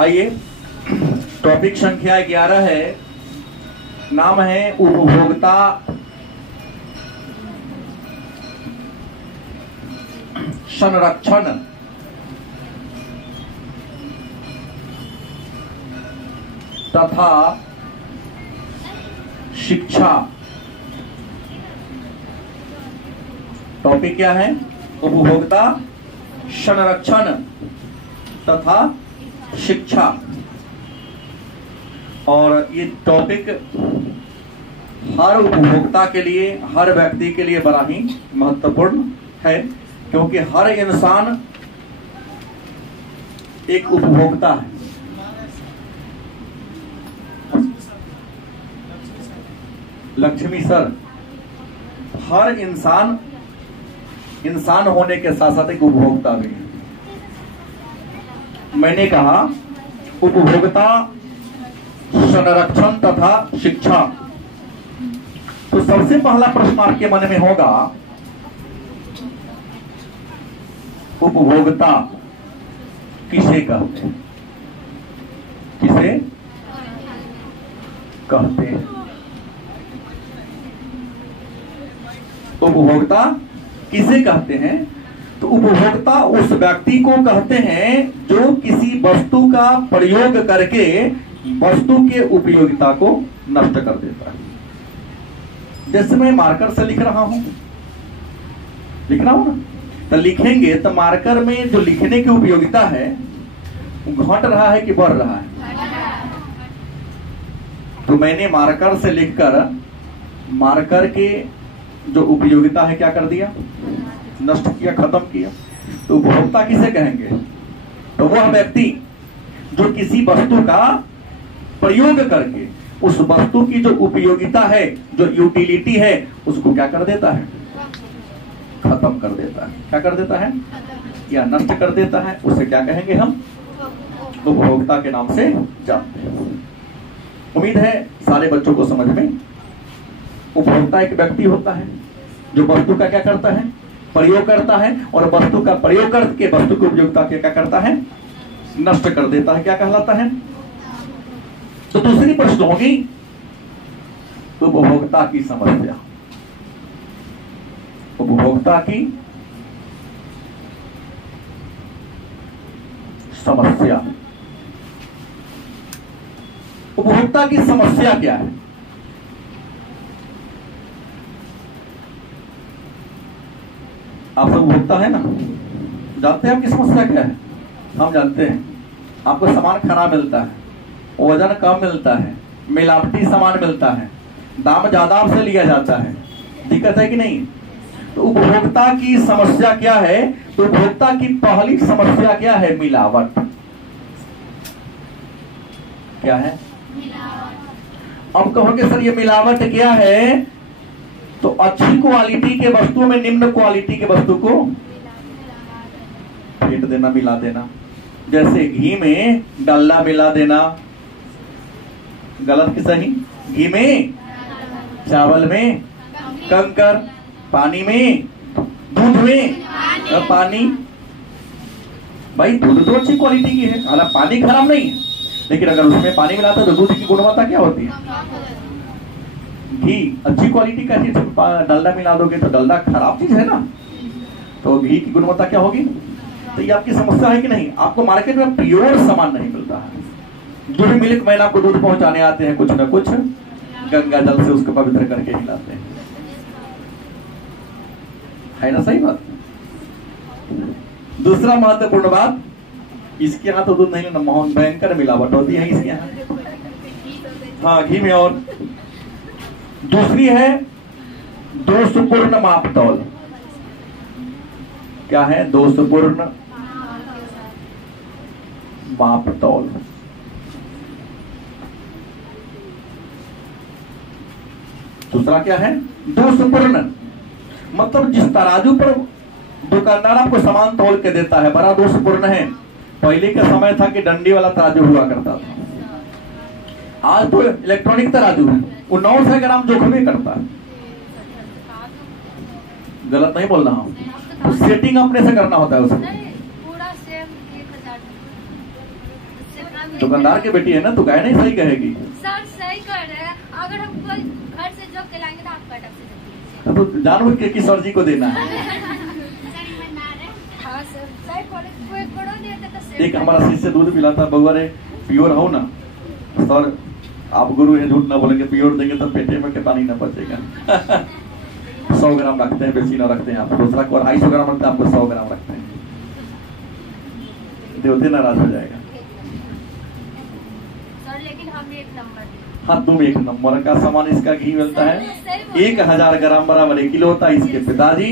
आइए, टॉपिक संख्या 11 है, नाम है उपभोक्ता संरक्षण तथा शिक्षा। टॉपिक क्या है? उपभोक्ता संरक्षण तथा शिक्षा। और ये टॉपिक हर उपभोक्ता के लिए, हर व्यक्ति के लिए बड़ा ही महत्वपूर्ण है, क्योंकि हर इंसान एक उपभोक्ता है। लक्ष्मी सर, हर इंसान होने के साथ साथ एक उपभोक्ता भी है। मैंने कहा उपभोक्ता संरक्षण तथा शिक्षा। तो सबसे पहला प्रश्न आपके मन में होगा, उपभोक्ता किसे कहते हैं? किसे कहते हैं? उपभोक्ता किसे कहते हैं? तो उपभोक्ता उस व्यक्ति को कहते हैं जो किसी वस्तु का प्रयोग करके वस्तु के उपयोगिता को नष्ट कर देता है। जैसे मैं मार्कर से लिख रहा हूं, लिख रहा हूं ना, तो लिखेंगे तो मार्कर में जो लिखने की उपयोगिता है वो घट रहा है कि बढ़ रहा है? तो मैंने मार्कर से लिखकर मार्कर के जो उपयोगिता है क्या कर दिया? नष्ट किया, खत्म किया। तो उपभोक्ता किसे कहेंगे? तो वह व्यक्ति जो किसी वस्तु का प्रयोग करके उस वस्तु की जो उपयोगिता है, जो यूटिलिटी है, उसको क्या कर देता है? खत्म कर देता है। क्या कर देता है? या नष्ट कर देता है। उसे क्या कहेंगे हम? उपभोक्ता के नाम से जानते हैं। उम्मीद है सारे बच्चों को समझ में। उपभोक्ता एक व्यक्ति होता है जो वस्तु का क्या करता है? प्रयोग करता है, और वस्तु का प्रयोग करके वस्तु की उपयोगिता क्या करता है? नष्ट कर देता है। क्या कहलाता है? तो दूसरी प्रश्न होगी उपभोक्ता की समस्या। उपभोक्ता की समस्या। उपभोक्ता की समस्या क्या है? आप सब उपभोक्ता है ना, जानते हैं आपकी समस्या क्या है? हम जानते हैं। आपको सामान खराब मिलता है, वजन कम मिलता है, मिलावटी सामान मिलता है, दाम ज्यादा आपसे लिया जाता है, दिक्कत है कि नहीं? तो उपभोक्ता की समस्या क्या है? तो उपभोक्ता की पहली समस्या क्या है? मिलावट। क्या है? अब कहोगे सर ये मिलावट क्या है? तो अच्छी क्वालिटी के वस्तु में निम्न क्वालिटी के वस्तु को फेंट देना, मिला देना। जैसे घी में डालडा मिला देना, गलत कि सही? घी में, चावल में कंकर, पानी में, दूध में पानी। भाई दूध तो अच्छी क्वालिटी की है, हालांकि पानी खराब नहीं है, लेकिन अगर उसमें पानी मिलाता है तो दूध की गुणवत्ता क्या होती है? घी अच्छी क्वालिटी का चीज, डालडा मिला दोगे तो डालडा खराब चीज है ना, तो घी की गुणवत्ता क्या होगी? तो ये आपकी समस्या है कि नहीं? आपको मार्केट में प्योर सामान नहीं मिलता है। जो भी मिल्क मैन आपको दूध पहुंचाने आते हैं, कुछ ना कुछ गंगा जल से उसको पवित्र करके खिलाते हैं, है ना? सही बात। दूसरा महत्वपूर्ण बात, इसके यहाँ तो दूध नहीं लेना, भयंकर मिलावट होती है इसके यहाँ। हाँ, घी में। और दूसरी है दोषपूर्ण मापतौल। क्या है? दोषपूर्ण मापतौल। दूसरा क्या है? दोषपूर्ण, मतलब जिस तराजू पर दुकानदार आपको सामान तौल के देता है बड़ा दोषपूर्ण है। पहले का समय था कि डंडी वाला तराजू हुआ करता था, आज तो इलेक्ट्रॉनिक तराजू है, वो 900 ग्राम जोखिम करता है। गलत नहीं बोल रहा हूँ, तो सेटिंग अपने से करना होता है उसको। दुकानदार की बेटी है ना, तो कहे नहीं सही कहेगी। सर सही कह रहे हैं, अगर हम कोई घर से जोक के लाएंगे तो आपका डब से तो जानबूझ के किस सर जी को देना है। हाँ सर सही बोले, कोई करो देते तो एक हमारा शिष्य दूध पिलाता, बउआ रे प्योर हो ना सर, आप गुरु हैं झूठ ना बोलेंगे, प्योर देंगे तो पेटे में के पानी ना बचेगा। 100 ग्राम रखते हैं, बेसी ना रखते हैं। आप दूसरा को 250 ग्राम रखते हैं, आपको 100 ग्राम रखते हैं, देवते नाराज हो जाएगा। सर लेकिन हम एक नंबर, हाँ तुम एक नंबर का सामान, इसका घी मिलता है 1000 ग्राम बराबर 1 किलो होता है। इसके पिताजी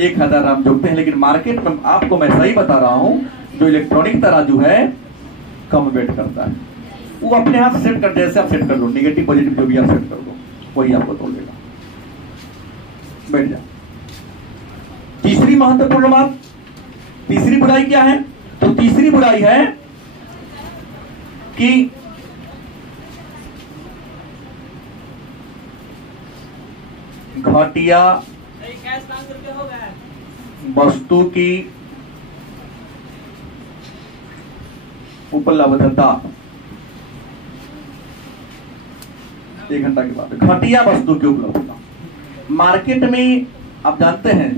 1000 ग्राम जोड़ते हैं, लेकिन मार्केट में आपको मैं सही बता रहा हूँ, जो इलेक्ट्रॉनिक तराजू है कम वेट करता है, वो अपने हाथ सेट कर, जैसे आप सेट कर दो, नेगेटिव पॉजिटिव जो भी आप सेट कर दो वही आपको तोड़ देगा। बैठ जा। तीसरी महत्वपूर्ण बात, तीसरी बुराई क्या है? तो तीसरी बुराई है कि घटिया वस्तु की उपलब्धता। 1 घंटा के बाद घटिया वस्तु की उपलब्धता मार्केट में, आप जानते हैं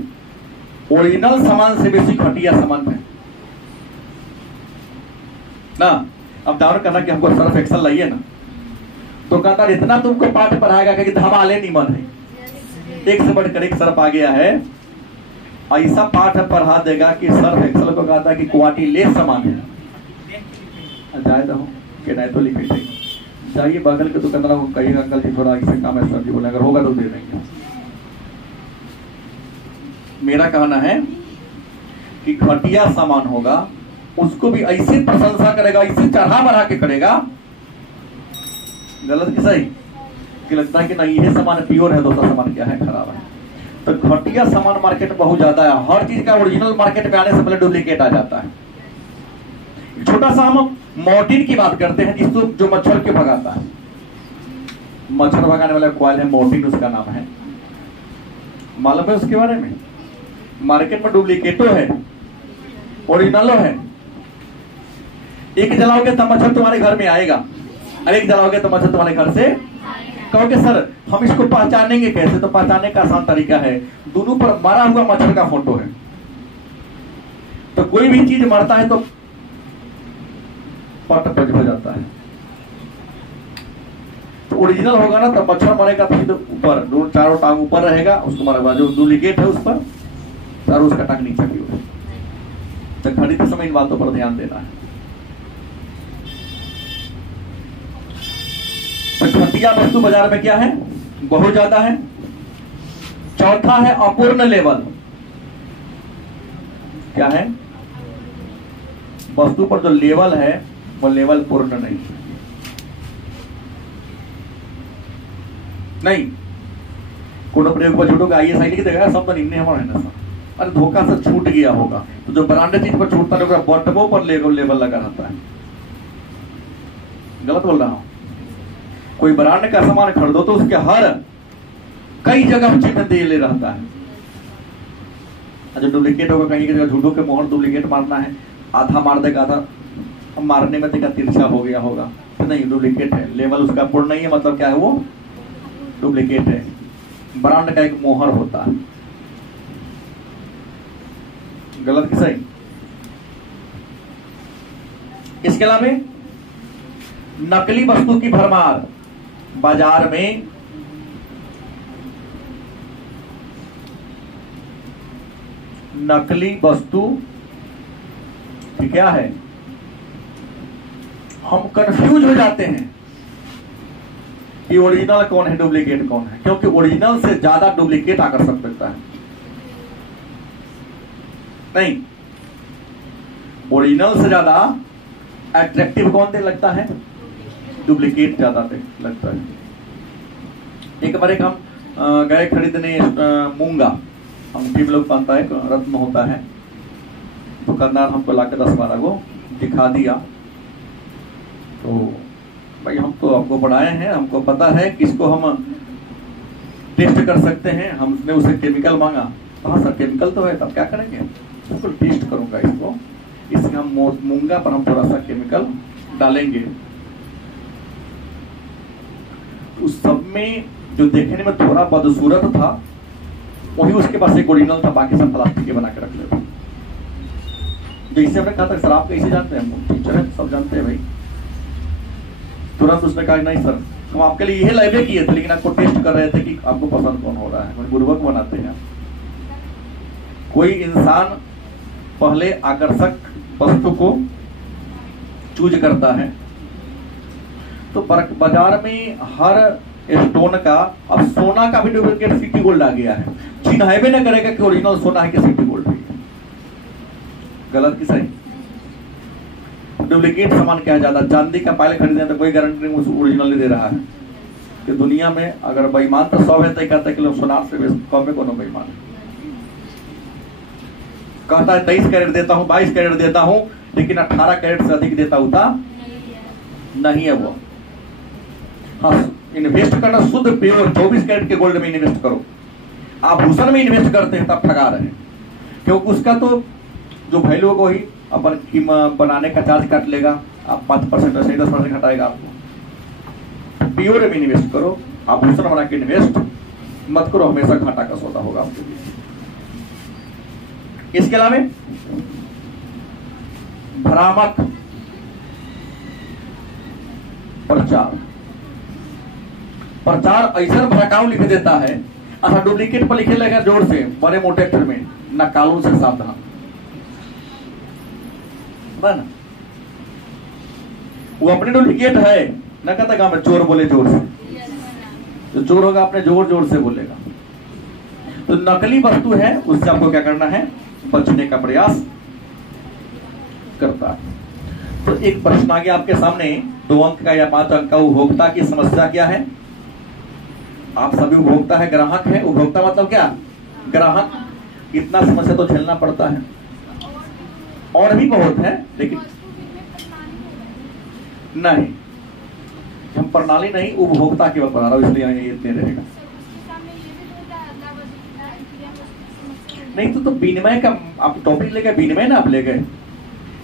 ओरिजिनल सामान से बेसी घटिया सामान है ना। अब डाउन करना कि हमको सर्फ एक्सल लाइए ना, तो कहता इतना तुमको पाठ पढ़ाएगा कि धमाले नहीं मन है, एक से बढ़कर एक सर्फ आ गया है, ऐसा पाठ पढ़ा देगा कि सर्फ एक्सल को कहता है कि क्वालिटी लेस सामान है। जाए तो नहीं तो लिखे थे, जाइए बगल के दुकानदार को कहिएगा अंकल जी थोड़ा ऐसे काम है सर जी, बोले अगर होगा तो दे देंगे। मेरा कहना है कि घटिया सामान होगा उसको भी ऐसे प्रशंसा करेगा, ऐसे चढ़ा बढ़ा के करेगा, गलत कि सही, कि लगता है कि नहीं ये सामान प्योर है, दूसरा सामान क्या है खराब है। तो घटिया सामान मार्केट बहुत ज्यादा है, हर चीज का ओरिजिनल मार्केट में आने से पहले डुप्लीकेट आ जाता है। छोटा सा हम मोर्टिन की बात करते हैं, जिसको जो मच्छर के भगाता है, मच्छर भगाने वाला कॉइल है मोर्टिन, उसका नाम है, मालूम है उसके बारे में? मार्केट में डुप्लीकेटो है, ओरिजिनलो है। एक जलाओगे तो मच्छर तुम्हारे घर में आएगा, और एक जलाओगे तो मच्छर तुम्हारे घर से कहोगे सर हम इसको पहचानेंगे कैसे? तो पहचानने का आसान तरीका है, दोनों पर मरा हुआ मच्छर का फोटो है। तो कोई भी चीज मरता है तो पट हो जाता है, तो ओरिजिनल होगा ना तो मच्छर मरेगा तो सीधे ऊपर, दो चारों टांग ऊपर रहेगा, उसको मरेगा। जो डुप्लीकेट है उस पर चारों उसका टांग नीचे की होगा। तो खरीदते समय इन बातों पर ध्यान देना है। तो घटिया वस्तु बाजार में क्या है? बहुत ज्यादा है। चौथा है अपूर्ण लेवल। क्या है? वस्तु पर जो लेवल है वो लेवल पूर्ण नहीं। नहीं कोनो प्रयोग पर छूटोगे, आइए सही लिख देगा सब तो निम्न हमारे है ना। अरे धोखा से छूट गया होगा, तो जो ब्रांडेड चीज पर छूटता है बॉटमों पर लेवल लगा रहता है। गलत बोल रहा हूं? कोई ब्रांड का सामान खरीदो तो उसके हर कई जगह चिन्ह दे ले रहता है। जो डुप्लीकेट होगा कहीं की जगह झूठों के मोहर डुप्लीकेट मारना है, आधा मार देगा, आधा मारने में देखा तिरछा हो गया होगा, तो नहीं डुप्लीकेट है, लेवल उसका पूर्ण नहीं है, मतलब क्या है वो डुप्लीकेट है। ब्रांड का एक मोहर होता है। गलत कि सही? इसके अलावा नकली वस्तु की भरमार बाजार में। नकली वस्तु क्या है? हम कंफ्यूज हो जाते हैं कि ओरिजिनल कौन है डुप्लीकेट कौन है, क्योंकि ओरिजिनल से ज्यादा डुप्लीकेट आकर्षक लगता है। नहीं, ओरिजिनल से ज्यादा अट्रैक्टिव कौन दे लगता है? डुप्लीकेट ज्यादा लगता है। एक बार एक हम गए खरीदने मूंगा, अंगूठी में लोग पहनता है, रत्न होता है। दुकानदार हमको लाके 10-12 को दिखा दिया। तो भाई हम तो आपको पढ़ाए हैं, हमको पता है किसको हम टेस्ट कर सकते हैं। हमने उसे केमिकल मांगा, हाँ सर केमिकल तो है, तब क्या करेंगे? बिल्कुल टेस्ट करूंगा इसको, इससे हम मूंगा पर हम थोड़ा सा केमिकल डालेंगे, उस सब में जो देखने में थोड़ा बदसूरत था वही उसके पास एक ओरिजिनल था, बाकी सब प्लास्टिक के बना के रख लेते। जैसे हमने कहा था सर आप कैसे जानते हैं, हम टीचर है सब जानते हैं भाई, तुरंत उसने कहा नहीं सर हम आपके लिए यही लाइब्रेरी किए थे, लेकिन आपको टेस्ट कर रहे थे कि आपको पसंद कौन हो रहा है, बुर्बक बनाते हैं। कोई इंसान पहले आकर्षक वस्तु को चूज करता है, तो बाजार में हर स्टोन का, अब सोना का भी डुप्लीकेट सिटी गोल्ड आ गया है, चिन्ह भी ना करेगा कि ओरिजिनल सोना है कि सिटी गोल्ड है। गलत कि सही? डुप्लीकेट सामान क्या है, ज्यादा चांदी का पायल खरीदे तो कोई गारंटी नहीं उस ओरिजिनल दे रहा है कि दुनिया में अगर बेईमान तो 100 है, तो कहता है कि लोग सोनार से कम में कोनो बेईमान कहता है 23 कैरेट देता हूं, 22 कैरेट देता हूं, लेकिन 18 कैरेट से अधिक देता होता नहीं है वो। हाँ, इन्वेस्ट करना शुद्ध प्योर 24 कैरेट के गोल्ड में इन्वेस्ट करो। आभूषण में इन्वेस्ट करते हैं तब ठगा रहे हैं, क्योंकि उसका तो जो वैल्यू होगा वही अपन कीमत बनाने का चार्ज काट लेगा, आप 5% से 10% घटाएगा आपको। प्योर में इन्वेस्ट करो, आभूषण बना के इन्वेस्ट मत करो, हमेशा घाटा का सौदा होगा आपके लिए। इसके अलावा भ्रामक प्रचार, प्रचार ऐसा भड़काऊ लिख देता है, अच्छा डुप्लीकेट पर लिखे लगेगा जोर से बड़े मोटे अक्षर में, ना कानून से सावधान ना, वो अपने डुप्लीकेट है ना, कहता गांव में चोर बोले जोर से, तो चोर होगा अपने जोर जोर से बोलेगा। तो नकली वस्तु है उससे आपको क्या करना है, बचने का प्रयास करता है। तो एक प्रश्न आ गया आपके सामने, 2 अंक का या 5 अंक का, उपभोक्ता की समस्या क्या है। आप सभी उपभोक्ता है, ग्राहक है। उपभोक्ता मतलब क्या, ग्राहक। इतना समस्या तो झेलना पड़ता है, और भी बहुत है, लेकिन नहीं, हम प्रणाली नहीं उपभोक्ता केवल बना रहा हूं, इसलिए ये इतने रहेगा। नहीं तो विनिमय का आप टॉपिक लेके विनिमय ना आप ले गए,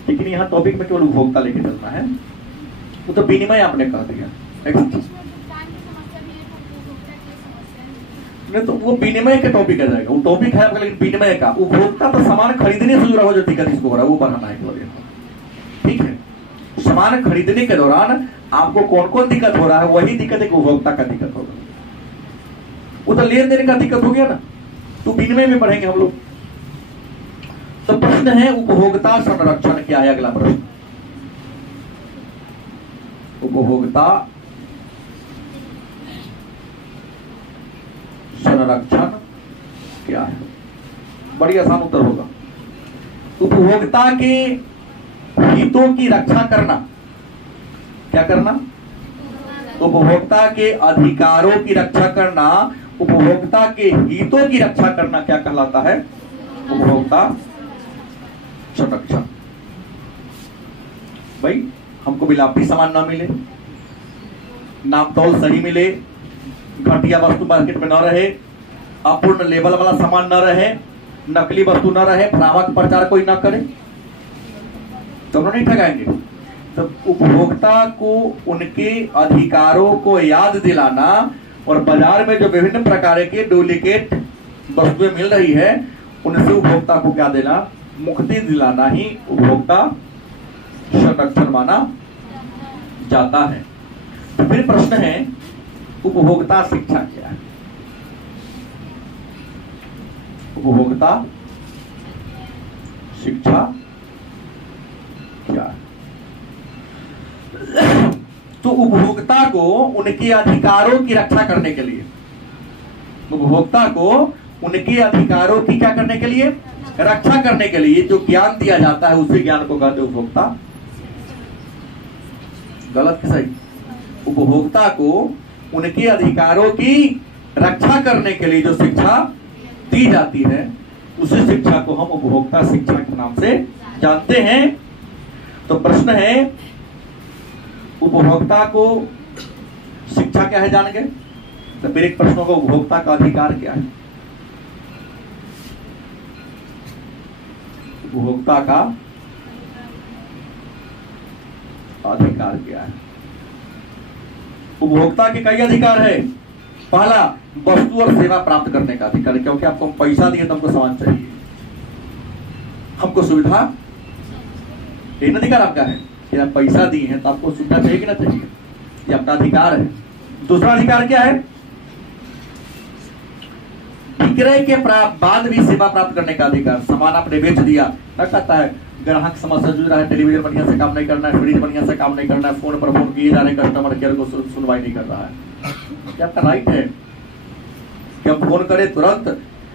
लेकिन यहाँ टॉपिक में केवल उपभोक्ता लेके चलना है, वो तो विनिमय आपने कह दिया। नहीं तो वो विनिमय का टॉपिक आ जाएगा, वो टॉपिक है आपका, लेकिन विनिमय का। उपभोक्ता तो सामान खरीदने से जुड़ा हुआ जो दिक्कत इसको हो रहा है वो बढ़ाना है केवल, ठीक है। सामान खरीदने के दौरान आपको कौन कौन दिक्कत हो रहा है, वही दिक्कत एक उपभोक्ता का दिक्कत होगा। वो तो लेन देन का दिक्कत हो गया ना, तो विनिमय में बढ़ेंगे हम लोग। तो प्रश्न है उपभोक्ता संरक्षण क्या है, अगला प्रश्न। उपभोक्ता संरक्षण क्या है, बड़ी आसान उत्तर होगा। उपभोक्ता के हितों की रक्षा करना, क्या करना, उपभोक्ता के अधिकारों की रक्षा करना, उपभोक्ता के हितों की रक्षा करना क्या कहलाता है, उपभोक्ता संरक्षण। भाई हमको मिलावटी सामान ना मिले, नापतोल सही मिले, घटिया वस्तु मार्केट में न रहे, अपूर्ण लेवल वाला सामान न रहे, नकली वस्तु न रहे, भ्रामक प्रचार कोई ना करे, तो हम नहीं ठगाएंगे। तो उपभोक्ता को उनके अधिकारों को याद दिलाना और बाजार में जो विभिन्न प्रकार के डुप्लीकेट वस्तुएं मिल रही है उनसे उपभोक्ता को क्या देना, मुक्ति दिलाना ही उपभोक्ता संरक्षण माना जाता है। तो फिर प्रश्न है उपभोक्ता शिक्षा क्या है। उपभोक्ता शिक्षा क्या है। तो उपभोक्ता को उनके अधिकारों की रक्षा करने के लिए, उपभोक्ता को उनके अधिकारों की क्या करने के लिए, रक्षा करने के लिए जो ज्ञान दिया जाता है उसी ज्ञान को कहते हैं उपभोक्ता। गलत कि सही? उपभोक्ता को उनके अधिकारों की रक्षा करने के लिए जो शिक्षा दी जाती है उसी शिक्षा को हम उपभोक्ता शिक्षा के नाम से जानते हैं। तो प्रश्न है उपभोक्ता को शिक्षा क्या है जान गए, तो फिर एक प्रश्न होगा उपभोक्ता का अधिकार क्या है। उपभोक्ता का अधिकार क्या है? उपभोक्ता के कई अधिकार है। पहला, वस्तु और सेवा प्राप्त करने का अधिकार है, क्योंकि आपको पैसा दिए तो हमको सामान चाहिए, हमको सुविधा, ये अधिकार आपका है कि आप पैसा दिए हैं तो आपको सुविधा चाहिए कि ना चाहिए, ये आपका अधिकार है। दूसरा अधिकार क्या है? विक्रय के बाद भी सेवा प्राप्त करने का अधिकार। सामान आपने बेच दिया, क्या कहता है, ग्राहक समस्या जूझ रहा है, टेलीविजन बढ़िया से काम नहीं करना है, फ्रिज बढ़िया से काम नहीं करना है, फोन पर फोन किए जा रहे, कस्टमर केयर को सुनवाई नहीं कर रहा है। क्या आपका राइट है कि हम फोन करें तुरंत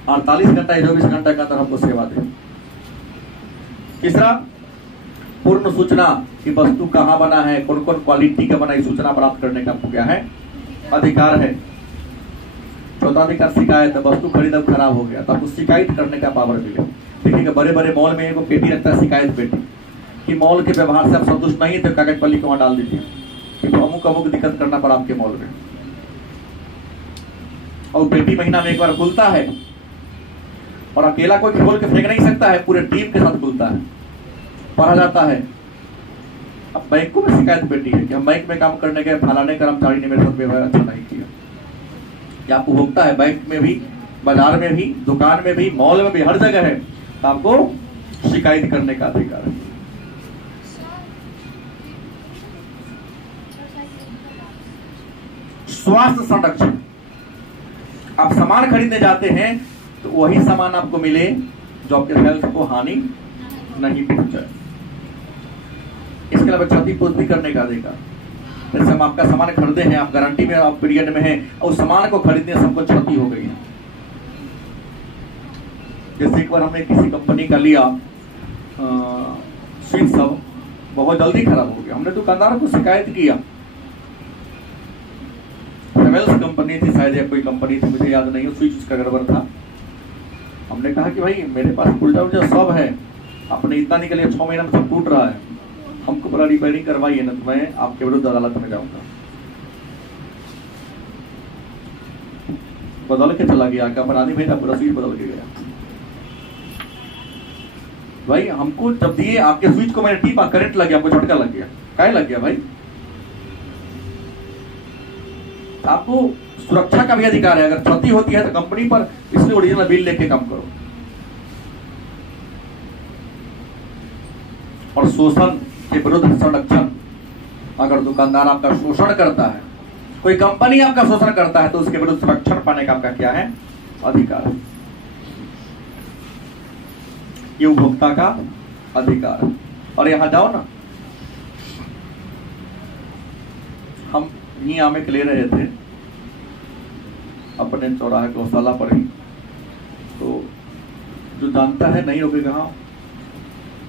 48 घंटा 24 घंटा के अंदर हमको सेवा दें। तीसरा, पूर्ण सूचना कि वस्तु कहाँ बना है, कौन कौन क्वालिटी का बना है, सूचना प्राप्त करने का आपको क्या है? अधिकार है। चौथा अधिकार शिकायत, वस्तु खरीद अब खराब हो गया तो आपको शिकायत करने का पावर मिले। देखिएगा बड़े बड़े मॉल में वो पेटी रखता है, शिकायत पेटी, कि मॉल के व्यवहार से आप संतुष्ट नहीं तो कागज पर लिख के वहां डाल दीजिए कि अमुक अमुक दिक्कत करना पड़ा आपके मॉल में। और पेटी महीना में एक बार खुलता है और अकेला कोई खोल के फेंक नहीं सकता है, पूरे टीम के साथ खुलता है, पढ़ा जाता है। अब बैंकों में शिकायत पेटी है कि हम बैंक में काम करने गए, फलाने कर्मचारी ने मेरे साथ व्यवहार अच्छा नहीं किया। क्या उपभोक्ता है? बैंक में भी, बाजार में भी, दुकान में भी, मॉल में भी, हर जगह है, तो आपको शिकायत करने का अधिकार है। स्वास्थ्य संरक्षण, आप सामान खरीदने जाते हैं तो वही सामान आपको मिले जो आपके हेल्थ को हानि नहीं पहुंचाए। इसके अलावा क्षतिपूर्ति करने का अधिकार। जैसे हम आपका सामान खरीदे हैं, आप गारंटी में, आप पीरियड में हैं, और सामान को खरीदने से हमको क्षति हो गई है। जैसे एक बार हमने किसी कंपनी का लिया स्विच, सब बहुत जल्दी खराब हो गया। हमने दुकानदार को शिकायत किया, हेवेल्स कंपनी थी शायद या कोई कंपनी थी, मुझे याद नहीं है, स्विच उसका गड़बड़ था। हमने कहा कि भाई मेरे पास पुर्जा उर्जा सब है, आपने इतना निकले 6 महीना में सब टूट रहा है, हमको पूरा रिपेयरिंग करवाइए ना, तो मैं आपके विरुद्ध अदालत में जाऊंगा। बदल के चला गया, कंपनी भेजा, पूरा स्विच बदल के गया। भाई हमको जब दिए आपके स्विच को मैंने टीपा, करंट लग गया, आपको झटका लग गया, काहे लग गया भाई? आपको सुरक्षा का भी अधिकार है। अगर क्षति होती है तो कंपनी पर इसलिए ओरिजिनल बिल लेके काम करो। और शोषण के विरुद्ध संरक्षण, अगर दुकानदार आपका शोषण करता है, कोई कंपनी आपका शोषण करता है, तो उसके विरुद्ध संरक्षण पाने का आपका क्या है? अधिकार है। ये उपभोक्ता का अधिकार है। और यहां जाओ ना, हम ही आमे के ले रहे थे अपने चौराहे गौशाला पर ही, तो जो जानता है नहीं रोकेगा,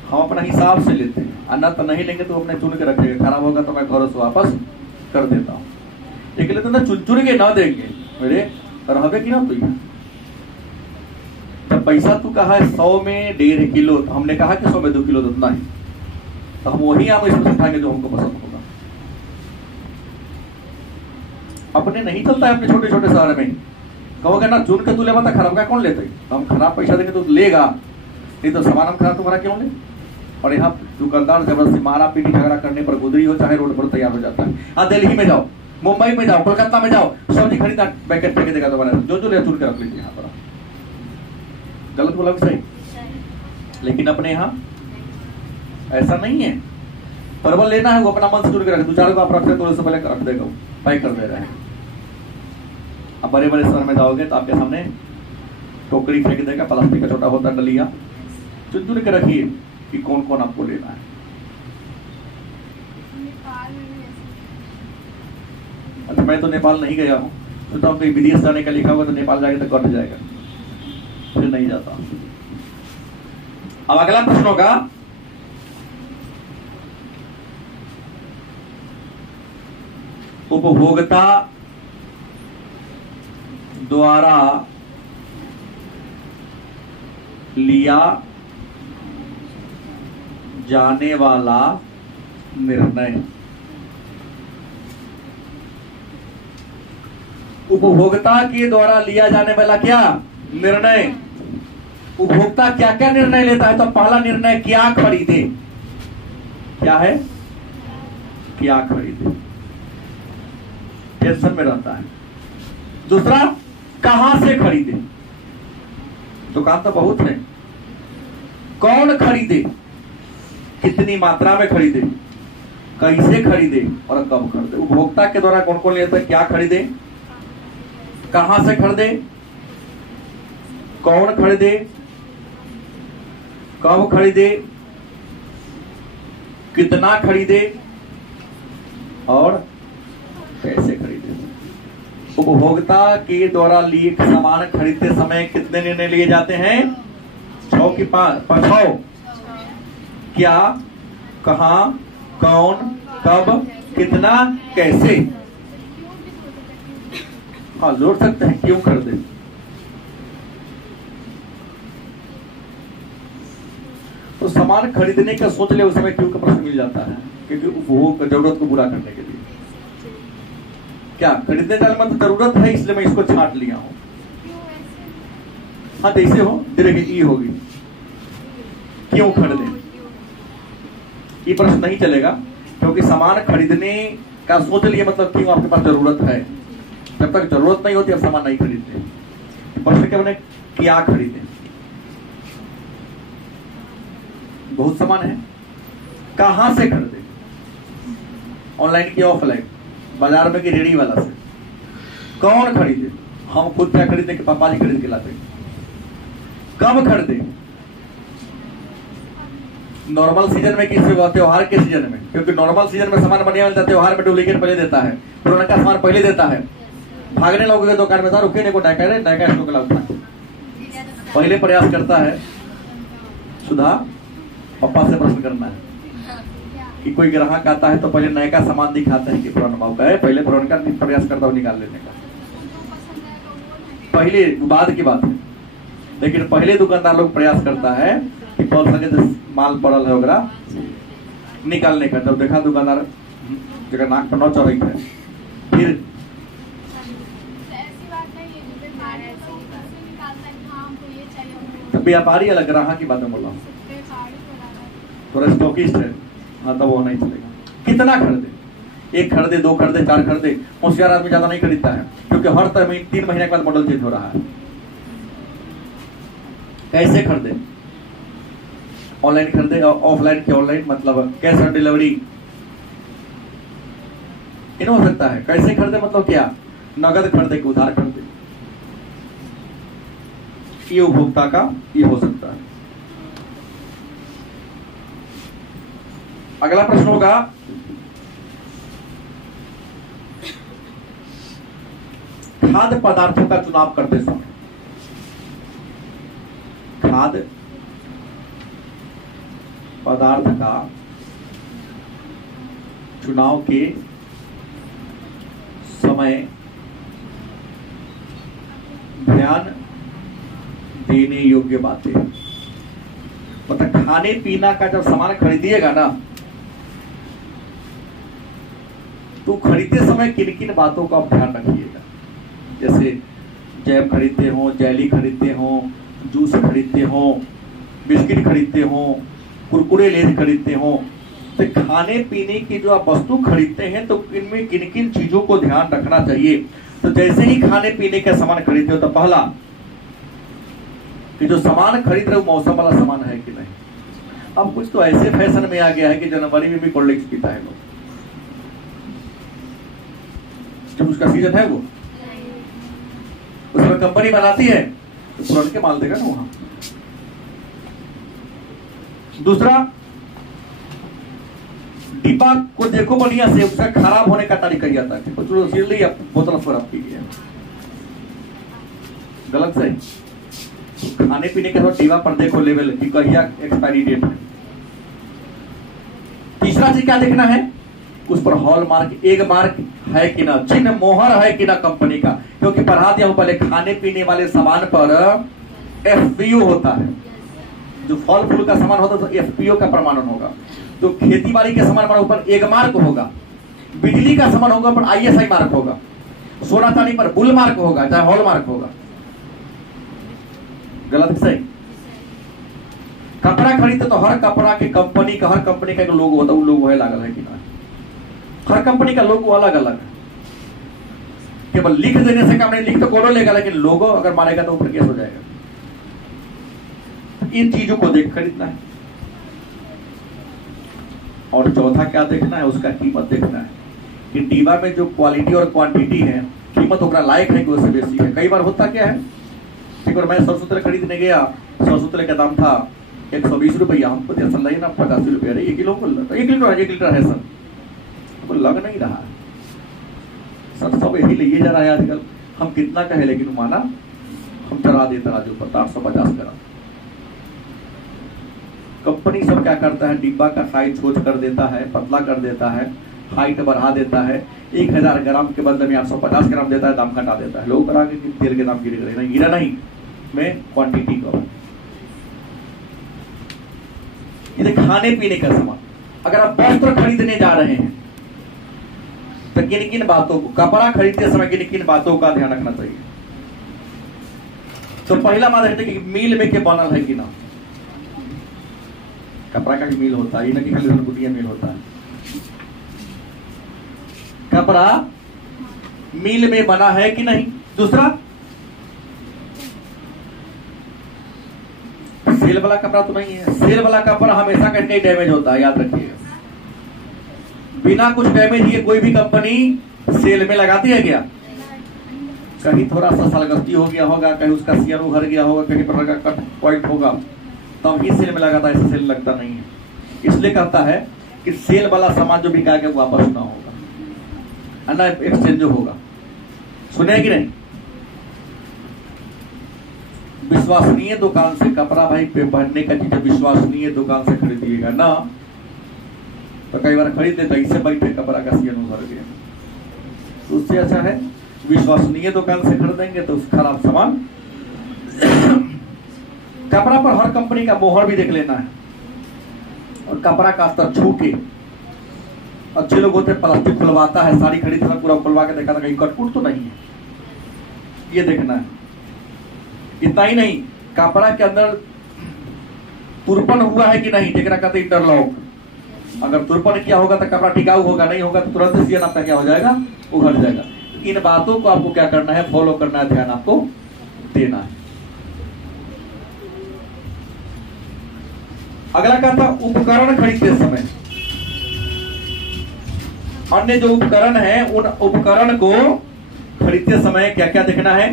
हम अपना हिसाब से लेते हैं, अन्ना तो नहीं लेंगे तो अपने चुन के रखेगा, खराब होगा तो मैं घर से वापस कर देता हूँ। लेकिन तो ना चुन के ना देंगे, मेरे रहबे की ना, तो जब पैसा तू कहा है 100 में 1.5 किलो, तो हमने कहा कि 100 में 2 किलो देना है, तो हम वही आम इसमें उठाएंगे जो हमको पसंद होगा। अपने नहीं चलता है, अपने छोटे छोटे शहर में कहोगे ना चुन के तू ले, बता खराब का कौन लेते? हम खराब पैसा देंगे तो लेगा, नहीं तो सामान हम खराब तुम्हारा क्यों ले? और यहाँ दुकानदार जबरदस्ती मारा पीटी झगड़ा करने पर गुदरी हो, चाहे रोड पर तैयार हो जाता है। हाँ, दिल्ली में जाओ, मुंबई में जाओ, कोलकाता में जाओ, सब्जी खरीदा पैकेट फेंक देगा, तो बना जो ले चुन के रख लीजिए। यहाँ पर गलत बोला सही, लेकिन अपने यहाँ ऐसा नहीं है। परवल लेना है, वो अपना मन से चुन के रखे, 2-4 को आप रखते तो उससे पहले रख देगा, पैक कर दे रहे हैं। अब बड़े बड़े शहर में जाओगे तो आपके सामने टोकरी फेंक देगा, प्लास्टिक का छोटा होता डलिया, चुन के रखिए कि कौन कौन आपको लेना है। अच्छा, मैं तो नेपाल नहीं गया हूँ, सोचता हूँ कहीं विदेश जाने का लिखा होगा तो नेपाल जाके तो कट जाएगा, फिर नहीं जाता। अब अगला प्रश्न होगा, उपभोक्ता द्वारा लिया जाने वाला निर्णय। उपभोक्ता के द्वारा लिया जाने वाला क्या निर्णय? उपभोक्ता क्या क्या निर्णय लेता है? तो पहला निर्णय, क्या खरीदे, क्या है? क्या खरीदे, टेंशन में रहता है। दूसरा, कहां से खरीदे, दुकान तो बहुत है, कौन खरीदे, कितनी मात्रा में खरीदे, कैसे खरीदे और कब खरीदे। उपभोक्ता के द्वारा कौन कौन लेता है, क्या खरीदे, कहां से खरीदे, कौन खरीदे, कब खरीदे, कितना खरीदे और कैसे खरीदे। उपभोक्ता के द्वारा लिए सामान खरीदते समय कितने निर्णय लिए जाते हैं, 6 की 5। क्या, कहां, कौन, कब, कितना, कैसे। हाँ, जोड़ सकते हैं, क्यों खरीदे। तो सामान खरीदने का सोच ले उस समय क्यों का प्रश्न मिल जाता है, क्योंकि उपभोग जरूरत को पूरा करने के लिए। क्या खरीदने का मतलब जरूरत है इसलिए मैं इसको छांट लिया हूं। हाँ, जैसे हो ई होगी, क्यों खरीदे, ये प्रश्न नहीं चलेगा, क्योंकि सामान खरीदने का सोच लिए मतलब क्यों आपके पास जरूरत है। जब तक जरूरत नहीं होती अब सामान नहीं खरीदते। प्रश्न क्या बने, क्या खरीदे। बहुत सामान है, कहां से खरीदे, ऑनलाइन की ऑफलाइन, बाजार में की रेडी वाला से। कौन खरीदे, हम खुद क्या खरीदे कि पापा जी खरीद के लाते। कब खरीदे, नॉर्मल सीजन में, किस त्योहार के सीजन में, क्योंकि नॉर्मल सीजन में सामान बढ़िया मिलता है, त्योहार में डुप्लीकेट पहले देता है, पुराना का सामान पहले देता है। भागने लोगों दुकान में था, रुके को नया स्टॉक लाता है, पहले प्रयास करता है। सुधा, पापा से प्रश्न करना है कि कोई ग्राहक आता है तो पहले नया का सामान दिखाते हैं कि पुराना भाव का है, पहले पुराना का प्रयास करता हूँ निकाल लेने का, पहले बाद की बात है। लेकिन पहले दुकानदार लोग प्रयास करता है कि माल पड़ल है वगैरह निकालने का। जब देखा दुकानदार जगह नाक पर 9 चौराई है, फिर व्यापारी अलग, ग्राहक की बात में बोल रहा हूँ, थोड़ा स्टॉकिस्ट है, हाँ तब वो नहीं चलेगा। कितना खरीदे, 1 खरीदे, 2 खरीदे, 4 खरीदे। होशियार आदमी ज्यादा नहीं खरीदता है, क्योंकि हर 3 महीने के बाद मॉडल चेंज हो रहा है। कैसे खरीदे, ऑनलाइन खरीदे, ऑफलाइन के ऑनलाइन, मतलब कैश ऑन डिलीवरी इन हो सकता है। कैसे खरीदे मतलब क्या, नगद खरीदे कि उधार खरीदे, ये उपभोक्ता का ये हो सकता है। अगला प्रश्न होगा, खाद्य पदार्थों का चुनाव करते समय, खाद्य पदार्थ का चुनाव के समय ध्यान देने योग्य बातें, मतलब खाने पीना का जब सामान खरीदिएगा ना, तो खरीदते समय किन किन बातों का आप ध्यान रखिएगा। जैसे जैम खरीदते हो, जेली खरीदते हो, जूस खरीदते हो, बिस्किट खरीदते हो, कुरकुरे लेज खरीदते हो, तो खाने पीने की जो आप वस्तु खरीदते हैं तो इनमें किन किन चीजों को ध्यान रखना चाहिए। तो जैसे ही खाने पीने का सामान खरीदते हो तो पहला कि जो सामान खरीद रहे हो मौसम वाला सामान है कि नहीं। अब कुछ तो ऐसे फैशन में आ गया है कि जनवरी में भी कोल्ड ड्रिंक्स पीता है लोग, जब उसका सीजन है वो उसमें कंपनी बनाती है तो तुरंत के माल देगा ना वहां। दूसरा, डिब्बा को देखो बढ़िया से, उसका खराब होने का तारीख कही जाता है, चलो सील बोतल खराब की गई है, गलत सही। खाने पीने के बाद डिब्बा पर देखो लेवल की कहिया एक्सपायरी डेट है। तीसरा चीज क्या देखना है, उस पर हॉल मार्क, एग मार्क है कि ना, चिन्ह मोहर है कि ना कंपनी का, क्योंकि पढ़ा दिया हूं पहले, खाने पीने वाले सामान पर एफपीओ होता है। जो फल फूल का सामान होता है तो एफपीओ का प्रमाणन होगा, तो खेती बाड़ी के सामान पर ऊपर एग मार्क होगा, बिजली का सामान होगा पर आईएसआई मार्क होगा, सोना चांदी पर बुल मार्क होगा चाहे हॉल मार्क होगा। गलत सही। कपड़ा खरीदते तो हर कपड़ा के कंपनी का, हर कंपनी का एक लोगो होता है, वो लोगो है लागल है कि ना। हर कंपनी का लोगो अलग अलग है। केवल लिख देने से काम नहीं, लिख तो कोडो लेगा, लेकिन लोगो अगर मारेगा तो ऊपर केस हो जाएगा। इन चीजों को देख खरीदना है। और चौथा क्या देखना है, उसका कीमत देखना है कि डिब्बा में जो क्वालिटी और क्वांटिटी है, कीमत ओकरा लायक है कि उससे बेसी है। कई बार होता क्या है, एक बार मैं सरसों तेल खरीदने गया, सरसों तेल का दाम था 120 रुपया, हमको ऐसा लगे ना 85 रुपया, 1 किलो को 1 लीटर है सर, तो लग नहीं रहा सर, सब यही लिए जा रहा है आजकल। हम कितना कहे लेकिन माना, हम चढ़ा देता राजू पर 850 ग्राम। कंपनी सब क्या करता है, डिब्बा का साइज छोट कर देता है, पतला कर देता है, हाइट बढ़ा देता है, 1000 ग्राम के बदले में 850 ग्राम देता है, दाम घटा देता है। लोग करा कि तेल के दाम गिरे, नहीं गिरा, नहीं, में क्वांटिटी का। ये खाने पीने का सामान, अगर आप वस्त्र खरीदने जा रहे हैं तो किन किन बातों को, कपड़ा खरीदते समय किन किन बातों का ध्यान रखना चाहिए। तो पहला बात है कि मिल में के बनल है कि ना, कपड़ा का भी मिल होता है, ये ना कि खाली गुटिया मिल होता है। कपड़ा मिल में बना है कि नहीं। दूसरा, सेल वाला कपड़ा तो नहीं है। सेल वाला कपड़ा हमेशा कहीं डैमेज होता है, याद रखिएगा। बिना कुछ डैमेज किए कोई भी कंपनी सेल में लगाती है क्या? कहीं थोड़ा सा सलगस्ती हो गया होगा, कहीं उसका सियर उभर गया होगा, कहीं पर का कट पॉइंट होगा, तब ही सेल में लगाता है, ऐसे सेल लगता नहीं है। इसलिए कहता है कि सेल वाला सामान जो बिका के वापस ना होगा, ना एक्सचेंज होगा। सुने कि नहीं? विश्वसनीय दुकान से कपड़ा भाई पहनने का चीज विश्वसनीय दुकान से खरीदिएगा ना, तो कई बार खरीद लेते इससे बैठे कपड़ा का सियन उभर गया, तो उससे अच्छा है विश्वसनीय दुकान से खरीदेंगे तो उस खराब सामान। कपड़ा पर हर कंपनी का मोहर भी देख लेना है, और कपड़ा का स्तर छू के। अच्छे लोग होते प्लास्टिक खुलवाता है, साड़ी खरीदते समय पूरा खुलवा के देखा था कहीं कटकुट तो नहीं है, ये देखना है। इतना ही नहीं, कपड़ा के अंदर तुरपन हुआ है कि नहीं, जेकरा कहते इंटरलॉक। अगर तुरपन किया होगा तो कपड़ा टिकाऊ होगा, नहीं होगा तो तुरंत सियन आपका क्या हो जाएगा, उभर जाएगा। इन बातों को आपको क्या करना है, फॉलो करना है, ध्यान आपको देना है। अगला कहता उपकरण खरीदते समय, अन्य जो उपकरण है उन उपकरण को खरीदते समय क्या क्या देखना है।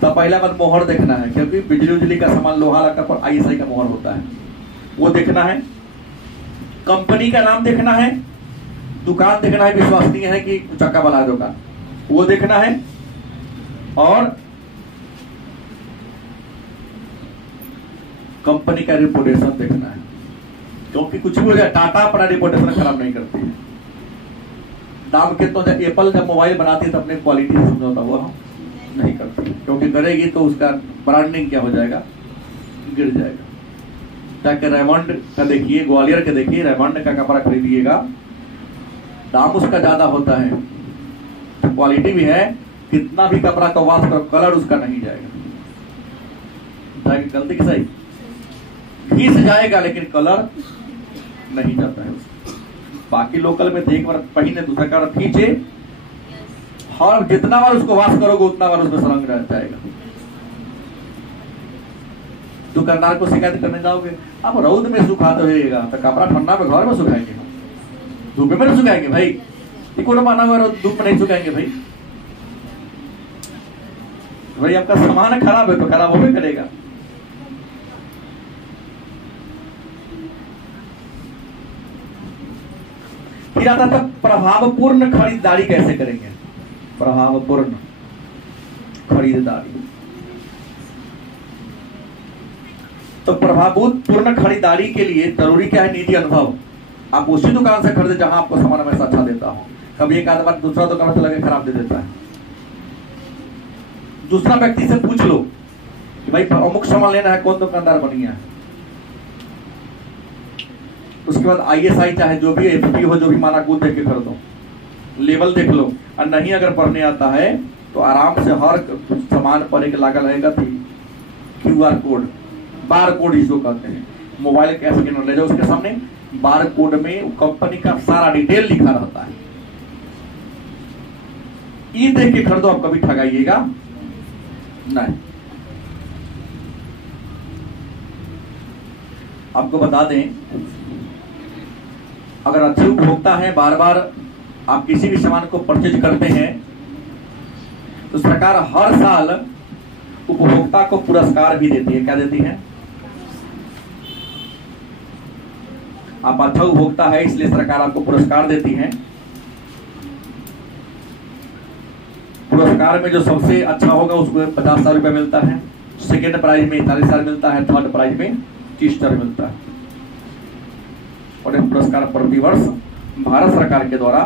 तो पहला बात मोहर देखना है, क्योंकि बिजली उजली का सामान लोहा लगा पर ISI का मोहर होता है, वो देखना है। कंपनी का नाम देखना है, दुकान देखना है विश्वसनीय है कि चक्का वाला दुकान, वो देखना है। और कंपनी का रिपोर्टेशन देखना है, क्योंकि कुछ भी हो जाए टाटा अपना रिपोर्टेशन खराब नहीं करती है। दाम कितना, एप्पल जब मोबाइल बनाती है तो अपने क्वालिटी से समझौता हुआ नहीं करती, क्योंकि करेगी तो उसका ब्रांडिंग क्या हो जाएगा, गिर जाएगा। जाके रेमंड का देखिए, ग्वालियर के देखिए, रेमंड का कपड़ा खरीदिएगा, दाम उसका ज्यादा होता है, तो क्वालिटी भी है, कितना भी कपड़ा का वाश करो कलर उसका नहीं जाएगा। गलती की सही, घिस जाएगा लेकिन कलर नहीं जाता है उसका। बाकी लोकल में एक बार पहने दूसरा कलर खींचे, और जितना बार उसको वाश करोगे उतना बार उसमें रंग रह जाएगा। दुकानदार को शिकायत करने जाओगे, आप रौद में सुखाते होइएगा तो कपड़ा ठंडा में घर में सुखाएंगे, धूप में नहीं सुखाएंगे भाई, इको माना हुआ धूप में नहीं सुखाएंगे भाई। भाई आपका सामान खराब है तो खराब होवे करेगा। फिर आता था प्रभावपूर्ण खरीदारी कैसे करेंगे। प्रभावपूर्ण खरीदारी, तो प्रभावपूर्ण खरीदारी के लिए जरूरी क्या है, निजी अनुभव। आप उसी दुकान से खरीदे जहां आपको सामान हमेशा अच्छा देता हो। कभी एक आध बार दूसरा दुकान से लगे खराब दे देता है। दूसरा व्यक्ति से पूछ लो कि भाई अमुक सामान लेना है, कौन दुकानदार बढ़िया है। उसके बाद ISI चाहे जो भी FP हो, जो भी माना कूद देख के खरीदो, लेवल देख लो। और नहीं अगर पढ़ने आता है तो आराम से हर सामान पर एक लगा रहेगा QR कोड, बार कोड इसको कहते हैं। मोबाइल का स्कैनर ले जाओ, उसके सामने बार कोड में कंपनी का सारा डिटेल लिखा रहता है। ई देख के खरीदो, आप कभी ठगाइएगा नहीं। आपको बता दें, अगर अच्छे उपभोक्ता हैं, बार बार आप किसी भी सामान को परचेज करते हैं, तो सरकार हर साल उपभोक्ता को पुरस्कार भी देती है। क्या देती है? आप अच्छा उपभोक्ता है इसलिए सरकार आपको पुरस्कार देती है। पुरस्कार में जो सबसे अच्छा होगा उसको 50,000 रुपया मिलता है, सेकेंड प्राइज में 41,000 मिलता है, थर्ड प्राइज में 30,000 मिलता है। और यह पुरस्कार प्रतिवर्ष भारत सरकार के द्वारा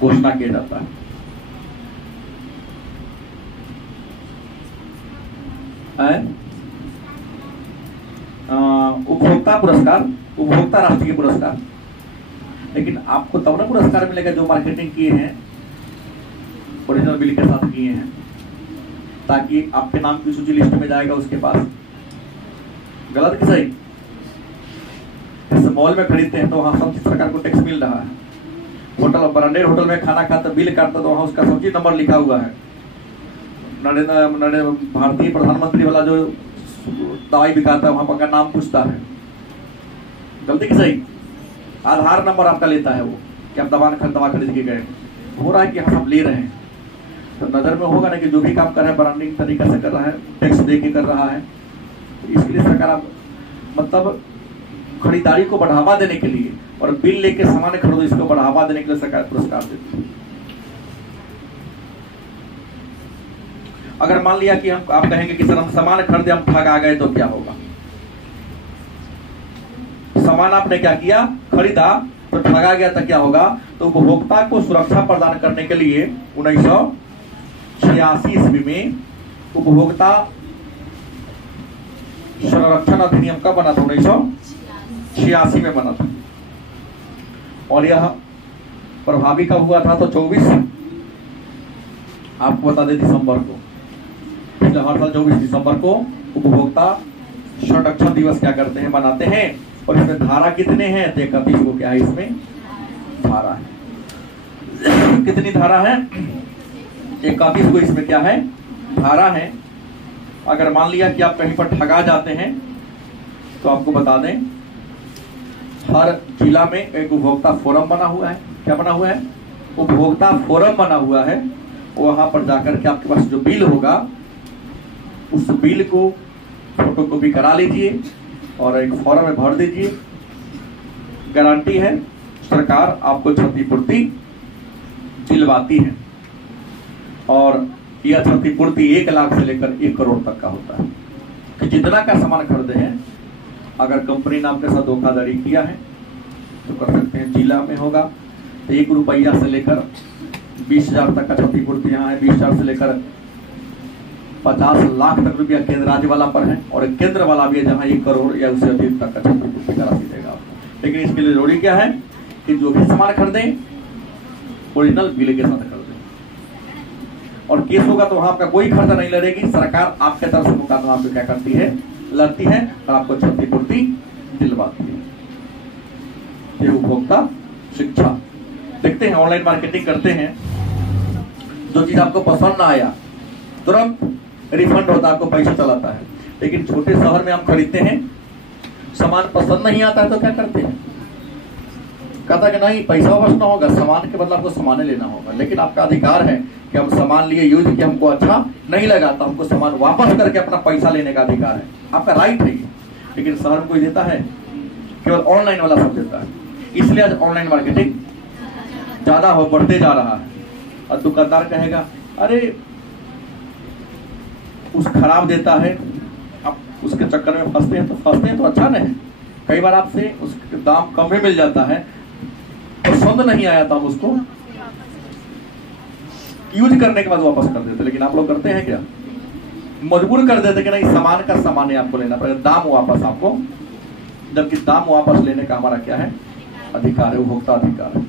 घोषणा किया जाता है। उपभोक्ता पुरस्कार, उपभोक्ता राष्ट्रीय पुरस्कार। लेकिन आपको तब ना पुरस्कार मिलेगा जो मार्केटिंग किए हैं, ओरिजिनल बिल के साथ किए हैं, ताकि आपके नाम की सूची लिस्ट में जाएगा उसके पास। गलत कि सही? जैसे मॉल में खरीदते हैं तो वहां सब सरकार को टैक्स मिल रहा है। होटल, ब्रांडेड होटल में खाना खाता, बिल काटता तो वहां उसका सब्जी नंबर लिखा हुआ है। भारतीय प्रधानमंत्री वाला जो दवाई बिकाता है वहां पर नाम पूछता है। गलती कि सही? आधार नंबर आपका लेता है वो कि आप दवा खरीद के गए। हो रहा है कि हम ले रहे हैं, तो नजर में होगा ना कि जो भी काम कर रहा है ब्रांडिंग तरीका से कर रहा है, टैक्स दे के कर रहा है। तो इसके लिए सरकार मतलब खरीदारी को बढ़ावा देने के लिए और बिल लेके सामान खरीदो, इसको बढ़ावा देने के लिए सरकार पुरस्कार देती है। अगर मान लिया कि आप कहेंगे कि सर हम सामान खरीदे, हम ठगा गए, तो क्या होगा? सामान आपने क्या किया? खरीदा तो ठगा गया, तो क्या होगा? तो उपभोक्ता को सुरक्षा प्रदान करने के लिए 1986 ईस्वी में उपभोक्ता संरक्षण अधिनियम का बना था, 1986 में बना था। और यह प्रभावी कब हुआ था? तो 24 आपको बता दें दिसंबर को, पिछले हर साल 24 दिसंबर को उपभोक्ता संरक्षण दिवस क्या करते हैं? मनाते हैं। और इसमें धारा कितने हैं? 31 को क्या है इसमें धारा है। कितनी धारा है? 31 को इसमें क्या है? धारा है। अगर मान लिया कि आप कहीं पर ठगा जाते हैं तो आपको बता दें, हर जिला में एक उपभोक्ता फोरम बना हुआ है। क्या बना हुआ है? उपभोक्ता फोरम बना हुआ है। वहां पर जाकर के आपके पास जो बिल होगा उस बिल को फोटोकॉपी करा लीजिए और एक फॉर्म में भर दीजिए। गारंटी है सरकार आपको क्षतिपूर्ति दिलवाती है। और यह क्षतिपूर्ति 1 लाख से लेकर 1 करोड़ तक का होता है कि जितना का सामान खरीदे हैं। अगर कंपनी ने आपके साथ धोखाधड़ी किया है तो कर सकते हैं। जिला में होगा तो 1 रुपया से लेकर 20,000 तक का क्षतिपूर्ति यहाँ है। 20,000 से लेकर 50 लाख तक रुपया केंद्र राज्य वाला पर है, और केंद्र वाला भी है जहां 1 करोड़ या उससे अधिक तक का क्षतिपूर्ति का राशि देगा आपको। लेकिन इसके लिए जरूरी क्या है कि जो भी सामान खरीदें ओरिजिनल बिल के साथ खरीदें। और केस होगा तो वहां आपका कोई खर्चा नहीं लड़ेगी, सरकार आपके तरफ से मुकदमा आपको क्या करती है? लड़ती है और आपको क्षतिपूर्ति दिलवाती है। ये उपभोक्ता शिक्षा। देखते हैं ऑनलाइन मार्केटिंग करते हैं, जो चीज आपको पसंद ना आया तुरंत रिफंड होता है, आपको पैसा चलाता है। लेकिन छोटे शहर में हम खरीदते हैं, सामान पसंद नहीं आता है तो क्या करते हैं? कहता कि नहीं पैसा वापस ना होगा, सामान के बदले आपको सामान लेना होगा। लेकिन आपका अधिकार है कि हम सामान लिए, यूज किया, हमको अच्छा नहीं लगा तो हमको सामान वापस करके अपना पैसा लेने का अधिकार है, आपका राइट है ये। लेकिन शहर में कोई देता है? केवल ऑनलाइन वाला सब देता है। इसलिए आज ऑनलाइन मार्केटिंग ज्यादा हो बढ़ते जा रहा है। और दुकानदार कहेगा अरे उस खराब देता है, आप उसके चक्कर में फंसते हैं तो अच्छा नहीं। कई बार आपसे उसके दाम कम में मिल जाता है, पसंद नहीं आया तो हम उसको यूज करने के बाद वापस कर देते। लेकिन आप लोग करते हैं क्या? मजबूर कर देते कि नहीं सामान का सामान ही आपको लेना पड़ेगा, दाम वापस आपको। जबकि दाम वापस लेने का हमारा क्या है? अधिकार है, उपभोक्ता अधिकार है।